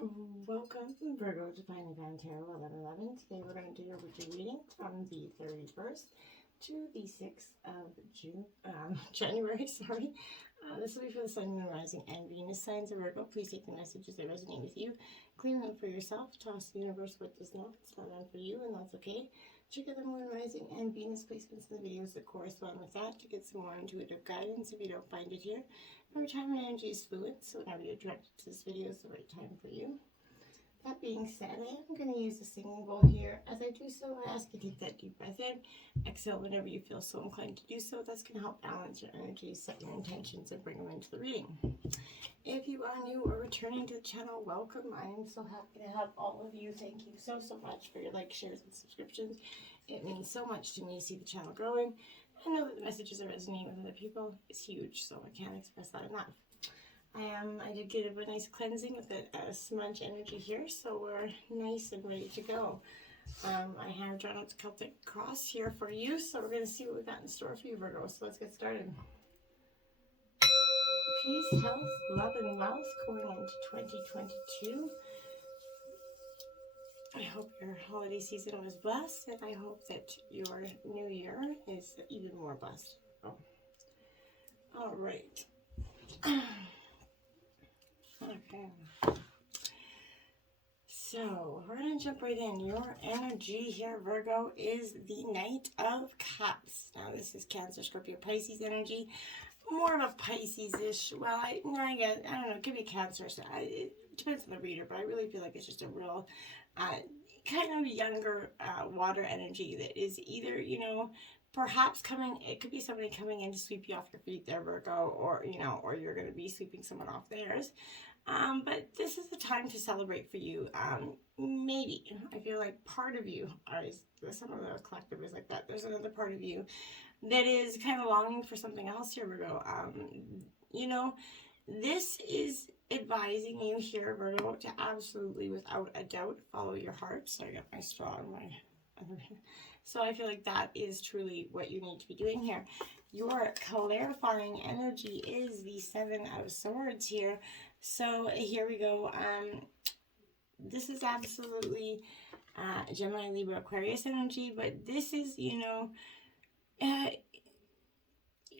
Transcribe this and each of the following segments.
Welcome, Virgo, to Divine Event Tarot 1111. Today we're going to do your weekly reading from the 31st to the 6th of January. This will be for the Sun, Moon, Rising, and Venus signs of Virgo. Please take the messages that resonate with you, claim them for yourself, toss the universe what does not. It's not meant for you, and that's okay. Check out the Moon, Rising, and Venus placements in the videos that correspond with that to get some more intuitive guidance if you don't find it here. Remember, time and energy is fluid, so whenever you're directed to this video is the right time for you. That being said, I am going to use the singing bowl here. As I do so, I ask you to take that deep breath in, exhale whenever you feel so inclined to do so. That's going to help balance your energy, set your intentions, and bring them into the reading. If you are new or returning to the channel, welcome. I am so happy to have all of you. Thank you so much for your likes, shares, and subscriptions. It means so much to me to see the channel growing. I know that the messages are resonating with other people. It's huge, so I can't express that enough. I did get a nice cleansing with a smudge energy here, so we're nice and ready to go. I have drawn out the Celtic cross here for you, so we're going to see what we've got in store for you, Virgo. So let's get started. Peace, health, love, and wealth going into 2022. I hope your holiday season was blessed, and I hope that your new year is even more blessed. All right. Okay. So we're going to jump right in. Your energy here, Virgo, is the Knight of Cups. Now, this is Cancer, Scorpio, Pisces energy. More of a Pisces-ish. Well, I don't know. It could be Cancer. So it depends on the reader, but I really feel like it's just a real kind of younger water energy that is either, perhaps it could be somebody coming in to sweep you off your feet there, Virgo, or you're going to be sweeping someone off theirs. But this is the time to celebrate for you. Maybe, I feel like part of you, some of the collective is like that. There's another part of you that is kind of longing for something else here, Virgo. This is advising you here, Virgo, to absolutely, without a doubt, follow your heart. So I got my straw in my other hand. So I feel like that is truly what you need to be doing here. Your clarifying energy is the Seven of Swords here. So here we go. This is absolutely Gemini, Libra, Aquarius energy, but this is,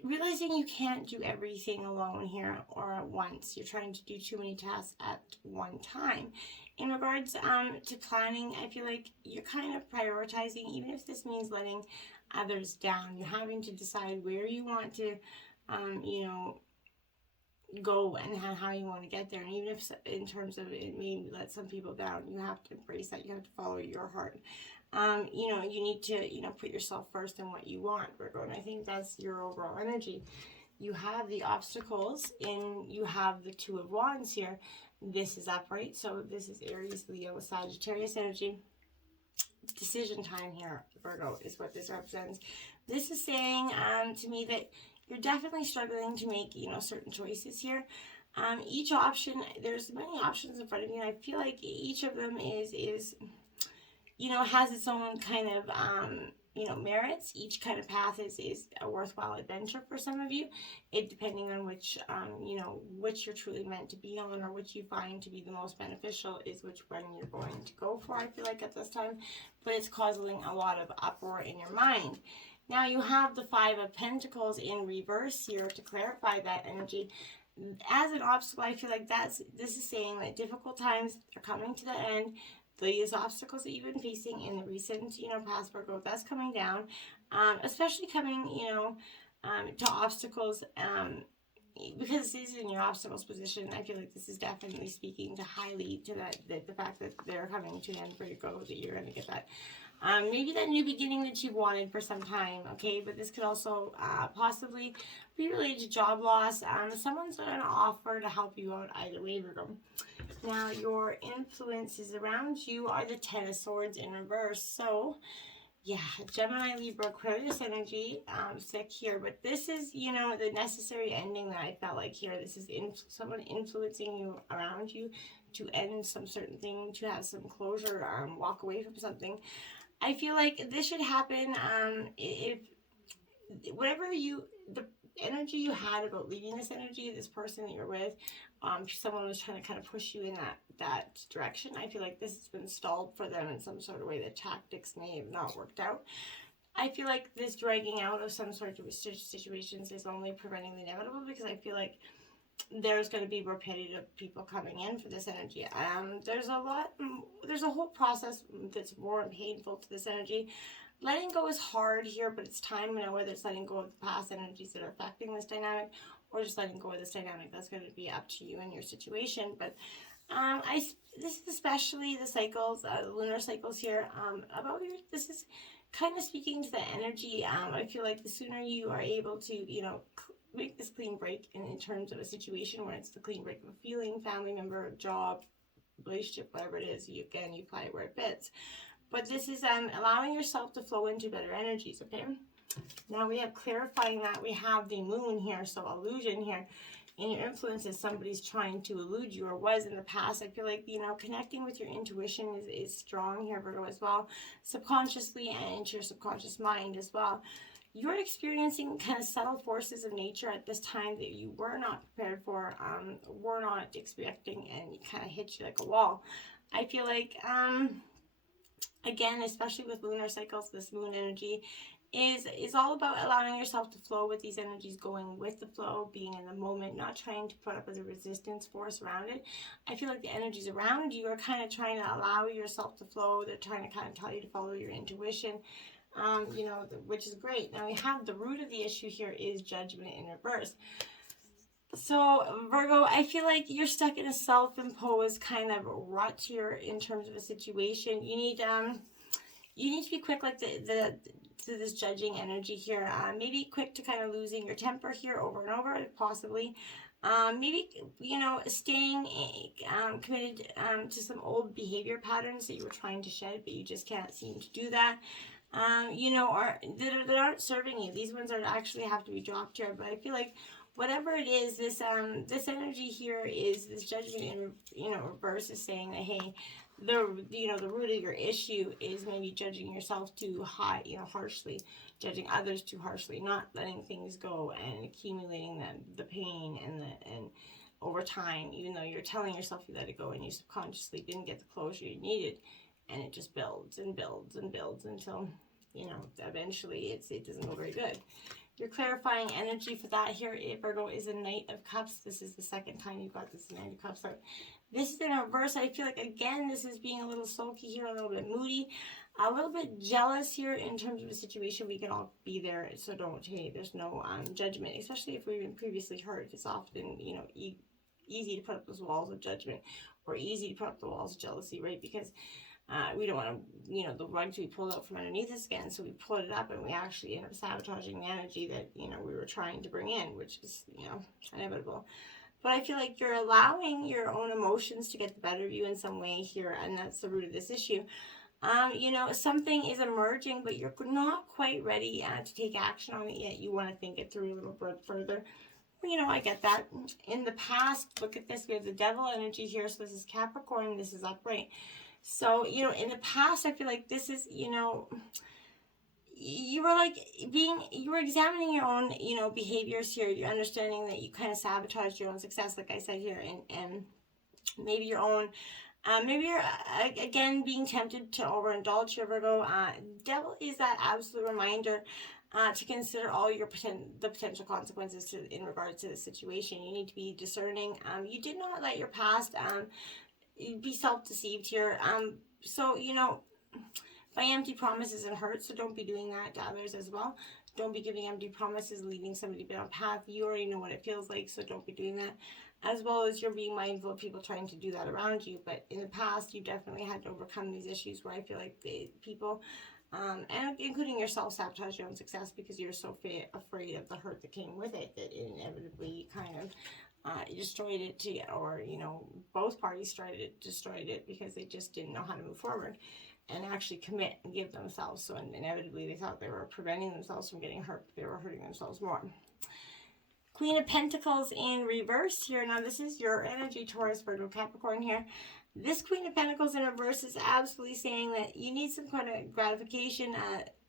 realizing you can't do everything alone here or at once. You're trying to do too many tasks at one time. In regards to planning, I feel like you're kind of prioritizing, even if this means letting others down. You're having to decide where you want to, go and how you want to get there. And even if in terms of it may let some people down, you have to embrace that. You have to follow your heart. You need to, put yourself first in what you want, Virgo. And I think that's your overall energy. You have the obstacles you have the Two of Wands here. This is upright. So this is Aries, Leo, Sagittarius energy. Decision time here, Virgo, is what this represents. This is saying to me that you're definitely struggling to make, certain choices here. Each option, there's many options in front of you, and I feel like each of them is has its own kind of, merits. Each kind of path is a worthwhile adventure for some of you, depending on which you're truly meant to be on, or which you find to be the most beneficial is which one you're going to go for, I feel like, at this time. But it's causing a lot of uproar in your mind. Now you have the Five of Pentacles in reverse here to clarify that energy. As an obstacle, I feel like this is saying that difficult times are coming to the end. These obstacles that you've been facing in the recent, past, Virgo, that's coming down. Especially coming, to obstacles, because this is in your obstacles position. I feel like this is definitely speaking to highly to the fact that they're coming to an end, Virgo, that you're going to get that. Maybe that new beginning that you've wanted for some time, okay? But this could also possibly be related to job loss. Someone's going to offer to help you out either way, Virgo. Now, your influences around you are the Ten of Swords in reverse. So, yeah, Gemini, Libra, Aquarius energy, sick here. But this is, the necessary ending that I felt like here. This is someone influencing you around you to end some certain thing, to have some closure, walk away from something. I feel like this should happen if whatever the energy you had about leaving this energy, this person that you're with, someone was trying to kind of push you in that direction. I feel like this has been stalled for them in some sort of way. The tactics may have not worked out. I feel like this dragging out of some sort of situations is only preventing the inevitable, because I feel like there's going to be repetitive people coming in for this energy. There's a whole process that's more painful to this energy. Letting go is hard here, but it's time, whether it's letting go of the past energies that are affecting this dynamic, or just letting go of this dynamic. That's going to be up to you and your situation. But this is especially the cycles, the lunar cycles here. This is kind of speaking to the energy. I feel like the sooner you are able to, make this clean break in terms of a situation where it's the clean break of a feeling, family member, job, relationship, whatever it is, you apply it where it fits. But this is allowing yourself to flow into better energies, okay? Now we have clarifying that. We have the moon here, so illusion here. In your influences, somebody's trying to elude you, or was in the past. I feel like, connecting with your intuition is strong here, Virgo, as well. Subconsciously and into your subconscious mind as well. You're experiencing kind of subtle forces of nature at this time that you were not prepared for, were not expecting, and it kind of hit you like a wall. I feel like, again, especially with lunar cycles, this moon energy is all about allowing yourself to flow with these energies, going with the flow, being in the moment, not trying to put up with a resistance force around it. I feel like the energies around you are kind of trying to allow yourself to flow. They're trying to kind of tell you to follow your intuition, which is great. Now we have the root of the issue here is judgment in reverse. So Virgo, I feel like you're stuck in a self-imposed kind of rut here in terms of a situation. You need to be quick, like to this judging energy here. Maybe quick to kind of losing your temper here over and over, possibly. Maybe, staying committed to some old behavior patterns that you were trying to shed, but you just can't seem to do that. Or that aren't serving you. These ones actually have to be dropped here. But I feel like whatever it is, this energy here is this judgment in reverse is saying that, hey, the root of your issue is maybe judging yourself too high, harshly, judging others too harshly, not letting things go and accumulating the pain and over time, even though you're telling yourself you let it go and you subconsciously didn't get the closure you needed, and it just builds and builds and builds until eventually it doesn't go very good. Your clarifying energy for that here, Virgo, is a Knight of Cups. This is the second time you've got this Knight of Cups out. This is in reverse. I feel like, again, this is being a little sulky here, a little bit moody, a little bit jealous here in terms of a situation. We can all be there, so there's no judgment, especially if we've been previously hurt. It's often, easy to put up those walls of judgment, or easy to put up the walls of jealousy, right? Because we don't want to, the rug to be pulled out from underneath us again, so we pull it up and we actually end up sabotaging the energy that, we were trying to bring in, which is, inevitable. But I feel like you're allowing your own emotions to get the better of you in some way here, and that's the root of this issue. Something is emerging, but you're not quite ready to take action on it yet. You want to think it through a little bit further. I get that. In the past, look at this, we have the Devil energy here, so this is Capricorn, this is upright. So, in the past, I feel like this is, you were examining your own, behaviors here. You're understanding that you kind of sabotaged your own success, like I said here, and maybe your own, maybe you're, again, being tempted to overindulge here, Virgo. Devil is that absolute reminder to consider all the potential consequences in regards to the situation. You need to be discerning. You did not let your past be self-deceived here. By empty promises and hurt, so don't be doing that to others as well. Don't be giving empty promises, leading somebody down a path. You already know what it feels like, so don't be doing that. As well as you're being mindful of people trying to do that around you. But in the past, you definitely had to overcome these issues where I feel like people, and including yourself, sabotage your own success because you're so afraid of the hurt that came with it that inevitably kind of destroyed it or both parties destroyed it because they just didn't know how to move forward and actually commit and give themselves. So inevitably they thought they were preventing themselves from getting hurt, but they were hurting themselves more. Queen of Pentacles in reverse here. Now this is your energy, Taurus, Virgo, Capricorn here. This Queen of Pentacles in reverse is absolutely saying that you need some kind of gratification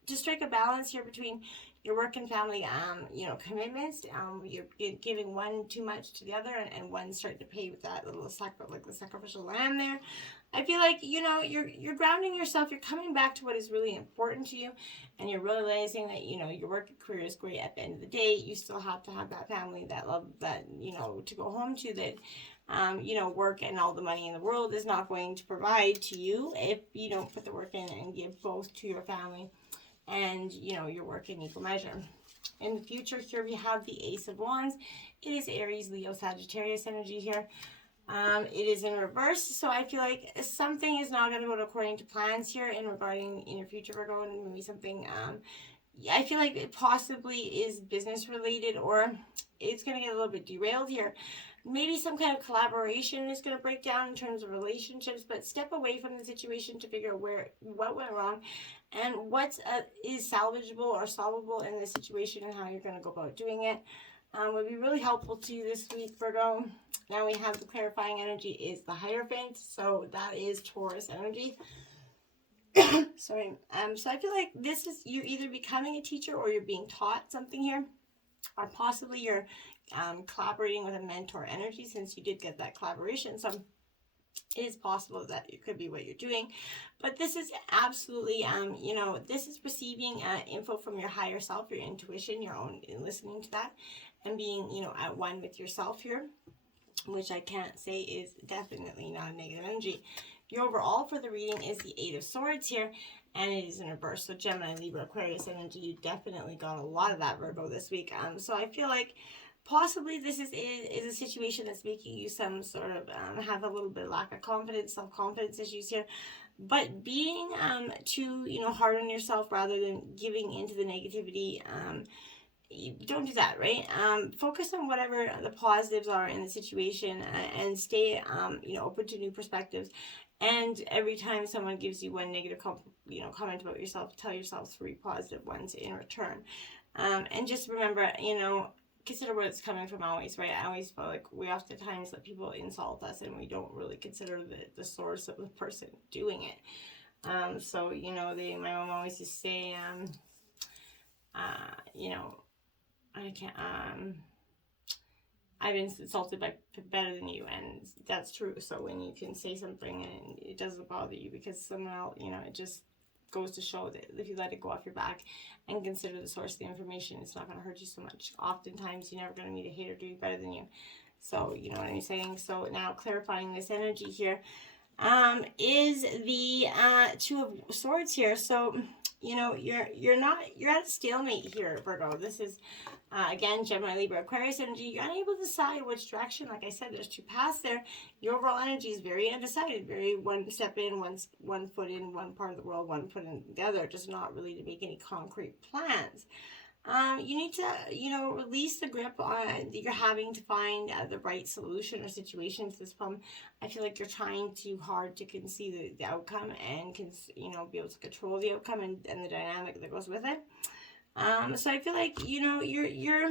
to strike a balance here between your work and family, you know, commitments. You're giving one too much to the other, and one starting to pay with that little like the sacrificial lamb there. I feel like, you know, you're grounding yourself. You're coming back to what is really important to you, and you're realizing that, you know, your work career is great. At the end of the day, you still have to have that family, that love, that, you know, to go home to. That, you know, work and all the money in the world is not going to provide to you if you don't put the work in and give both to your family and, you know, your work in equal measure. In the future, here we have the Ace of Wands. It is Aries, Leo, Sagittarius energy here. It is in reverse, so I feel like something is not going to go according to plans here in regarding in your future, Virgo, and maybe something, I feel like it possibly is business related, or it's going to get a little bit derailed here. Maybe some kind of collaboration is going to break down in terms of relationships, but step away from the situation to figure out what went wrong and what is salvageable or solvable in this situation, and how you're going to go about doing it. Would be really helpful to you this week, Virgo. Now we have the clarifying energy is the Hierophant, so that is Taurus energy. Sorry. So I feel like this is, you're either becoming a teacher or you're being taught something here, or possibly you're collaborating with a mentor energy, since you did get that collaboration. So it is possible that it could be what you're doing, but this is absolutely, you know, this is receiving info from your higher self, your intuition, your own, listening to that, and being, you know, at one with yourself here, which I can't say is definitely not a negative energy. Your overall for the reading is the Eight of Swords here, and it is in reverse. So Gemini, Libra, Aquarius energy, you definitely got a lot of that, Virgo, this week. So I feel like possibly this is a situation that's making you some sort of have a little bit of lack of confidence, self-confidence issues here. But being too, you know, hard on yourself rather than giving into the negativity, you don't do that, right? Focus on whatever the positives are in the situation, and stay, you know, open to new perspectives. And every time someone gives you one negative comment about yourself, tell yourself 3 positive ones in return. And just remember, you know, consider where it's coming from always, right? I always feel like we oftentimes let people insult us, and we don't really consider the source of the person doing it. So, you know, my mom always used to say, you know, I can't, I've been insulted by better than you, and that's true. So when you can say something and it doesn't bother you because someone else, you know, it just goes to show that if you let it go off your back and consider the source of the information, it's not going to hurt you so much. Oftentimes, you're never going to meet a hater doing better than you. So, you know what I'm saying? So now clarifying this energy here, is the Two of Swords here. So, you know, you're at a stalemate here, Virgo. This is again, Gemini, Libra, Aquarius energy. You're unable to decide which direction. Like I said, there's 2 paths there. Your overall energy is very undecided, very one step in, one foot in one part of the world, one foot in the other, just not really to make any concrete plans. You need to, you know, release the grip on that you're having to find the right solution or situation to this problem. I feel like you're trying too hard to see the outcome and you know, be able to control the outcome and the dynamic that goes with it. So I feel like, you know, you're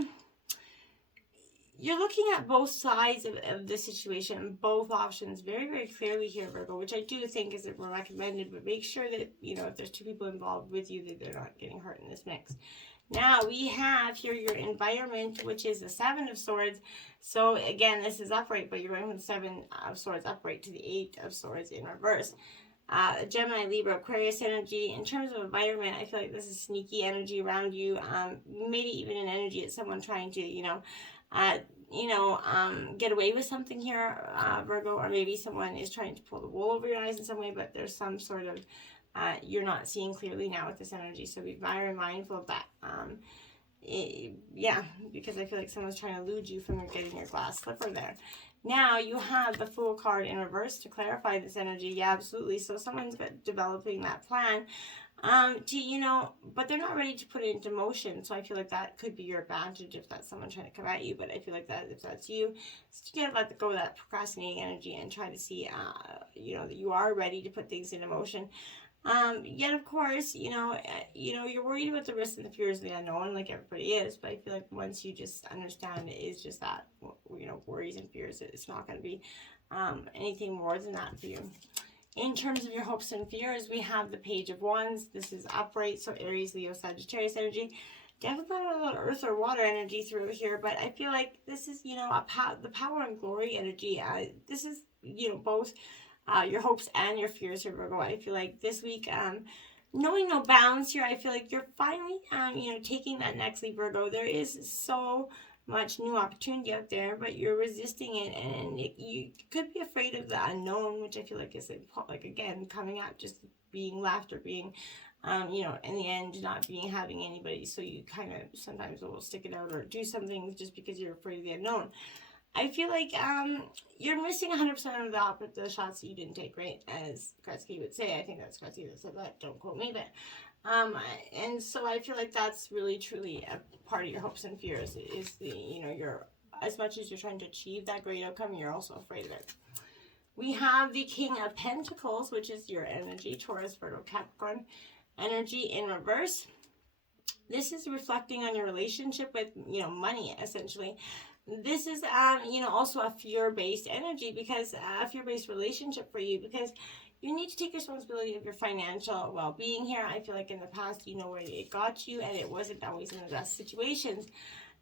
looking at both sides of the situation, both options very, very clearly here, Virgo, which I do think is recommended, but make sure that, you know, if there's 2 people involved with you, that they're not getting hurt in this mix. Now we have here your environment, which is the 7 of Swords. So again, this is upright, but you're going from the 7 of Swords upright to the 8 of Swords in reverse. Gemini, Libra, Aquarius energy. In terms of environment, I feel like this is sneaky energy around you. Maybe even an energy at someone trying to, get away with something here, Virgo, or maybe someone is trying to pull the wool over your eyes in some way, but there's some sort of, you're not seeing clearly now with this energy. So be very mindful of that. Because I feel like someone's trying to elude you from getting your glass slipper there. Now you have the Fool card in reverse to clarify this energy. Yeah, absolutely. So someone's developing that plan but they're not ready to put it into motion. So I feel like that could be your advantage if that's someone trying to come at you. But I feel like that if that's you, you gotta let go of that procrastinating energy and try to see, that you are ready to put things into motion. Yet of course, you're worried about the risks and the fears of the unknown, like everybody is, but I feel like once you just understand it is just that, worries and fears, it's not going to be anything more than that for you. In terms of your hopes and fears, we have the Page of Wands. This is upright, so Aries, Leo, Sagittarius energy. definitely a little earth or water energy through here, but I feel like this is, the power and glory energy. This is, both your hopes and your fears here, Virgo. I feel like this week, knowing no bounds here, I feel like you're finally, taking that next leap, Virgo. There is so much new opportunity out there, but you're resisting it, and you could be afraid of the unknown, which I feel like is like again coming out, just being left or being in the end, not having anybody, so you kind of sometimes will stick it out or do something just because you're afraid of the unknown. I feel like you're missing 100% of the shots that you didn't take, right? As Gretzky would say. I think that's Gretzky that said that. Don't quote me, but and so I feel like that's really truly a part of your hopes and fears is you're, as much as you're trying to achieve that great outcome, you're also afraid of it. We have the King of Pentacles, which is your energy, Taurus, Virgo, Capricorn energy in reverse. This is reflecting on your relationship with, money, essentially. This is, also a fear-based energy, because a fear-based relationship for you, because you need to take responsibility of your financial well-being here. I feel like in the past, you know where it got you, and it wasn't always in the best situations.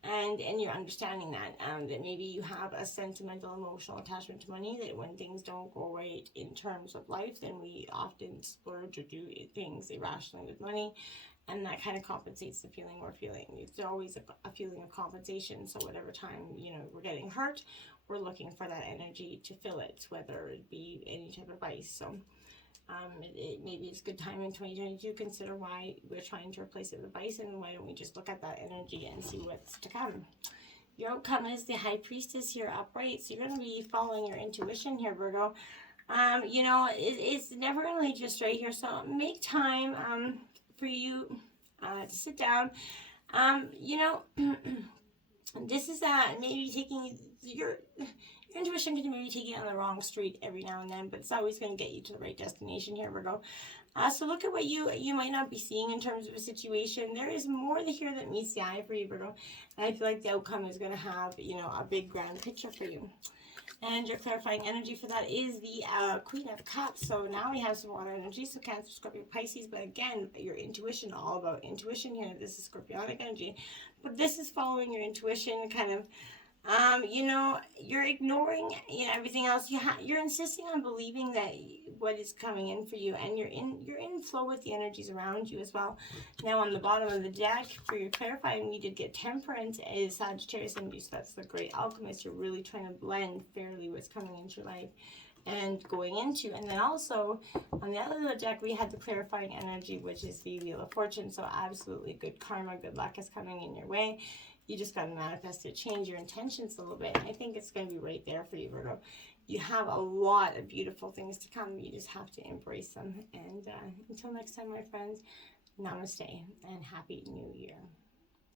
And you're understanding that, that maybe you have a sentimental, emotional attachment to money, that when things don't go right in terms of life, then we often splurge or do things irrationally with money, and that kind of compensates the feeling we're feeling. It's always a feeling of compensation, so whatever time, we're getting hurt, we're looking for that energy to fill it, whether it be any type of vice. So maybe it's a good time in 2022 consider why we're trying to replace it with vice, and why don't we just look at that energy and see what's to come. Your outcome is the High Priestess here upright, so you're going to be following your intuition here, Virgo. It's never going to lead you astray here, so make time for you to sit down. This is maybe taking your intuition can maybe take you on the wrong street every now and then, but it's always going to get you to the right destination here, Virgo. So look at what you might not be seeing in terms of a situation. There is more here that meets the eye for you, Virgo. And I feel like the outcome is going to have, a big grand picture for you. And your clarifying energy for that is the Queen of Cups. So now we have some water energy. So Cancer, Scorpio, Pisces. But again, your intuition, all about intuition here. This is Scorpionic energy. But this is following your intuition, kind of. You're ignoring everything else. You're insisting on believing that what is coming in for you, and you're in flow with the energies around you as well. Now on the bottom of the deck for your clarifying, we did get Temperance is Sagittarius energy, so that's the Great Alchemist. You're really trying to blend fairly what's coming into your life and going into. And then also on the other deck we had the clarifying energy, which is the Wheel of Fortune. So absolutely good karma, good luck is coming in your way. You just got to manifest it, change your intentions a little bit. I think it's going to be right there for you, Virgo. You have a lot of beautiful things to come. You just have to embrace them. And until next time, my friends, namaste and happy new year.